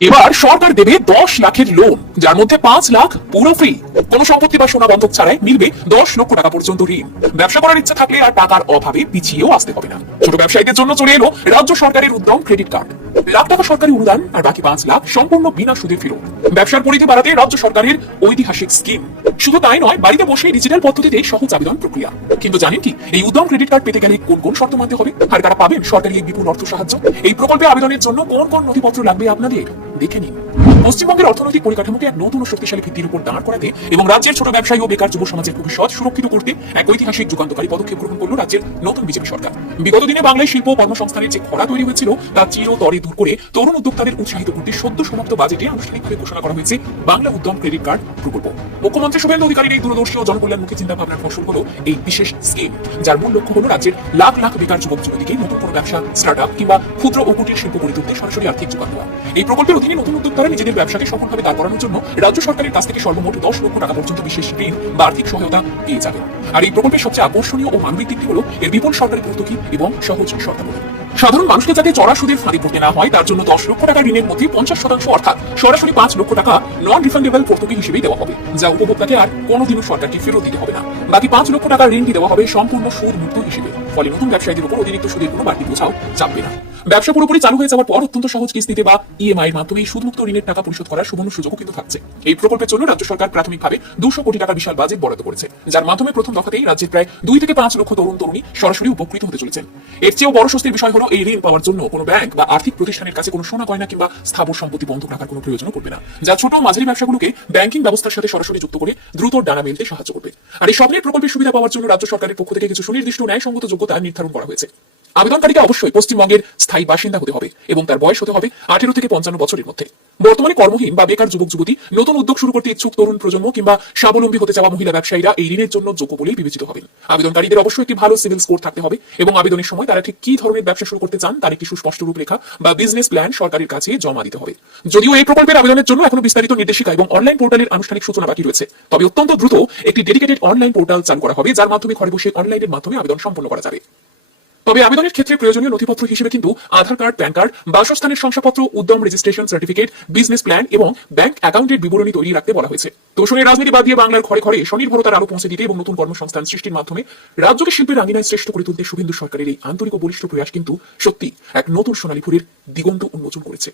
এবার সরকার দেবে 10 লাখের লোন, যার মধ্যে 5 লাখ পুরো ফ্রি। কোন সম্পত্তি বা সোনা বন্ধক ছাড়াই মিলবে 10 লক্ষ টাকা পর্যন্ত ঋণ। ব্যবসা করার ইচ্ছা থাকলে আর টাকার অভাবে পিছিয়েও আসতে হবে না। ছোট ব্যবসায়ীদের জন্য চলে এলো রাজ্য সরকারের উদ্যম ক্রেডিট কার্ড। লাখ টাকা সরকারি অনুদান আর বাকি 5 লাখ সম্পূর্ণ বিনা সুদে ফেরত। ব্যবসার পরিধি বাড়াতে রাজ্য সরকারের ঐতিহাসিক স্কিম। শুধু তাই নয়, বাড়িতে বসে ডিজিটাল পদ্ধতিতে সহজ আবেদন প্রক্রিয়া। কিন্তু জানেন কি, এই উদ্যম ক্রেডিট কার্ড পেতে গেলে কোন কোন শর্ত মানতে হবে আর কারা পাবেন সরকারি এই বিপুল অর্থ সাহায্য? এই প্রকল্পে আবেদনের জন্য কোন কোন নথিপত্র লাগবে আপনাদের দেখে নিন। পশ্চিমবঙ্গের অর্থনৈতিক পরিকাঠামোকে এক নতুন ও শক্তিশালী ভিত্তির উপর দাঁড় করাতে এবং রাজ্যের ছোট ব্যবসায়ী ও বেকার যুব সমাজের ভবিষ্যৎ সুরক্ষিত করতে এক ঐতিহাসিক যুগান্তকারী পদক্ষেপ গ্রহণ করল রাজ্যের নতুন বিজেপি সরকার। বিগত দিনে বাংলায় শিল্প ও কর্মসংস্থানের যে খরা তৈরি হয়েছিল তা চিরতরে দূর করে তরুণ উদ্যোক্তাদের উৎসাহিত করতে সদ্য সমাপ্ত বাজেটে আনুষ্ঠানিকভাবে ঘোষণা করা হয়েছে বাংলা উদ্যম ক্রেডিট কার্ড প্রকল্প। মুখ্যমন্ত্রী শুভেন্দু অধিকারীর এই দূরদর্শী ও জনকল্যাণমুখী চিন্তা ভাবনার ফসল হলো এই বিশেষ স্কিম, যার মূল লক্ষ্য হলো রাজ্যের লাখ লাখ বেকার যুবক যুবতীকে নতুন কোনো ব্যবসা, স্টার্টআপ কিংবা ক্ষুদ্র ও কুটির শিল্প গড়ে তুলতে সরাসরি আর্থিক যোগান দেওয়া। এই প্রকল্পের অধীনে নতুন উদ্যোক্তারা নিজেদের ব্যবসাকে সফলভাবে দাঁড় করানোর জন্য রাজ্য সরকারের কাছ থেকে সর্বমোট 10 লক্ষ টাকা পর্যন্ত বিশেষ ঋণ বা আর্থিক সহায়তা পেয়ে যাবে। আর এই প্রকল্পের সবচেয়ে আকর্ষণীয় ও মানবিক দিকটি হলো এর বিপুল সরকারি ভর্তুকি এবং সহজ শর্তাবলী। সাধারণ মানুষকে যাতে চড়া সুদের ফাঁদে পড়তে না হয় তার জন্য 10 লক্ষ টাকা ঋণের মধ্যে 50% অর্থাৎ সরাসরি 5 লক্ষ টাকা নন রিফান্ডেবল ভর্তুকি হিসেবে দেওয়া হবে, যা উপভোক্তাকে আর কোনোদিনও সরকারকে ফেরত দিতে হবে না। বাকি 5 লক্ষ টাকার ঋণটি দেওয়া হবে সম্পূর্ণ সুদ মুক্ত হিসেবে। ফলে নতুন ব্যবসায়ীদের উপর অতিরিক্ত সুদের কোনো বাড়তি বোঝাও চাপবে না। ব্যবসা পুরোপুরি চালু হয়ে যাওয়ার পর অত্যন্ত সহজ কিস্তিতে বা ইএমআই এর মাধ্যমে সুদমুক্ত ঋণের টাকা পরিশোধ করার সুবর্ণ সুযোগও কিন্তু থাকছে। এই প্রকল্পের জন্য রাজ্য সরকার প্রাথমিকভাবে 200 কোটি টাকার বিশাল বাজেট বরাদ্দ করেছে, যার মাধ্যমে প্রথম দফাতেই রাজ্যের প্রায় 2 থেকে 5 লক্ষ তরুণ তরুণী সরাসরি উপকৃত হতে চলেছেন। এর চেয়েও বড় স্বস্তির বিষয় হলো এই ঋণ পাওয়ার জন্য কোনো ব্যাংক বা আর্থিক প্রতিষ্ঠানের কাছে কোনো সোনা গয়না কিংবা স্থাবর সম্পত্তি বন্ধক রাখার কোনো প্রয়োজনও পড়বে না, যা ছোট ও মাঝারি ব্যবসাগুলোকে ব্যাংকিং ব্যবস্থার সাথে সরাসরি যুক্ত করে দ্রুত ডানা মেলতে সাহায্য করবে। আর এই স্বপ্নের প্রকল্পের সুবিধা পাওয়ার জন্য রাজ্য সরকারের পক্ষ থেকে কিছু সুনির্দিষ্ট ন্যায়সঙ্গত যোগ্যতা নির্ধারণ করা হয়েছে। আবেদনকারীকে অবশ্যই পশ্চিমবঙ্গের স্থায়ী বাসিন্দা হতে হবে এবং তার বয়স হতে হবে 18 থেকে 55 বছরের মধ্যে। বর্তমানে কর্মহীন বা বেকার যুবক যুবতী, নতুন উদ্যোগ শুরু করতে ইচ্ছুক তরুণ প্রজন্ম কিংবা স্বাবলম্বী হতে চাওয়া মহিলা ব্যবসায়ীরা এই ঋণের জন্য যোগ্য বলেই বিবেচিত হবেন। আবেদনকারীদের অবশ্যই একটি ভালো সিভিল স্কোর থাকতে হবে এবং আবেদনের সময় তারা ঠিক কি ধরনের ব্যবসা শুরু করতে চান তার একটি সুস্পষ্ট রূপরেখা বা বিজনেস প্ল্যান সরকারের কাছে জমা দিতে হবে। যদিও এই প্রকল্পের আবেদনের জন্য এখনো বিস্তারিত নির্দেশিকা এবং অনলাইন পোর্টালের আনুষ্ঠানিক সূচনা বাকি রয়েছে, তবে অত্যন্ত দ্রুত একটি ডেডিকেটেড অনলাইন পোর্টাল চালু করা হবে, যার মাধ্যমে ঘরে বসে অনলাইনের মাধ্যমে আবেদন সম্পন্ন করা যাবে। তবে আবেদনের ক্ষেত্রে প্রয়োজনীয় নথিপত্র হিসেবে কিন্তু আধার কার্ড, প্যান কার্ড, বাসস্থানের শংসাপত্র, উদ্যম রেজিস্ট্রেশন সার্টিফিকেট, বিজনেস প্ল্যান এবং ব্যাংক অ্যাকাউন্টের বিবরণী তৈরি রাখতে বলা হয়েছে। তোষণের রাজনীতি বাদ দিয়ে বাংলার ঘরে ঘরে স্বনির্ভরতার আলো পৌঁছে দিতে এবং নতুন কর্মসংস্থান সৃষ্টির মাধ্যমে রাজ্যকে শিল্পের আঙিনায় শ্রেষ্ঠ করে তুলতে শুভেন্দু সরকারের এই আন্তরিক ও বলিষ্ঠ প্রয়াস কিন্তু সত্যি এক নতুন সোনালী ভোরের দিগন্ত উন্মোচন করেছে।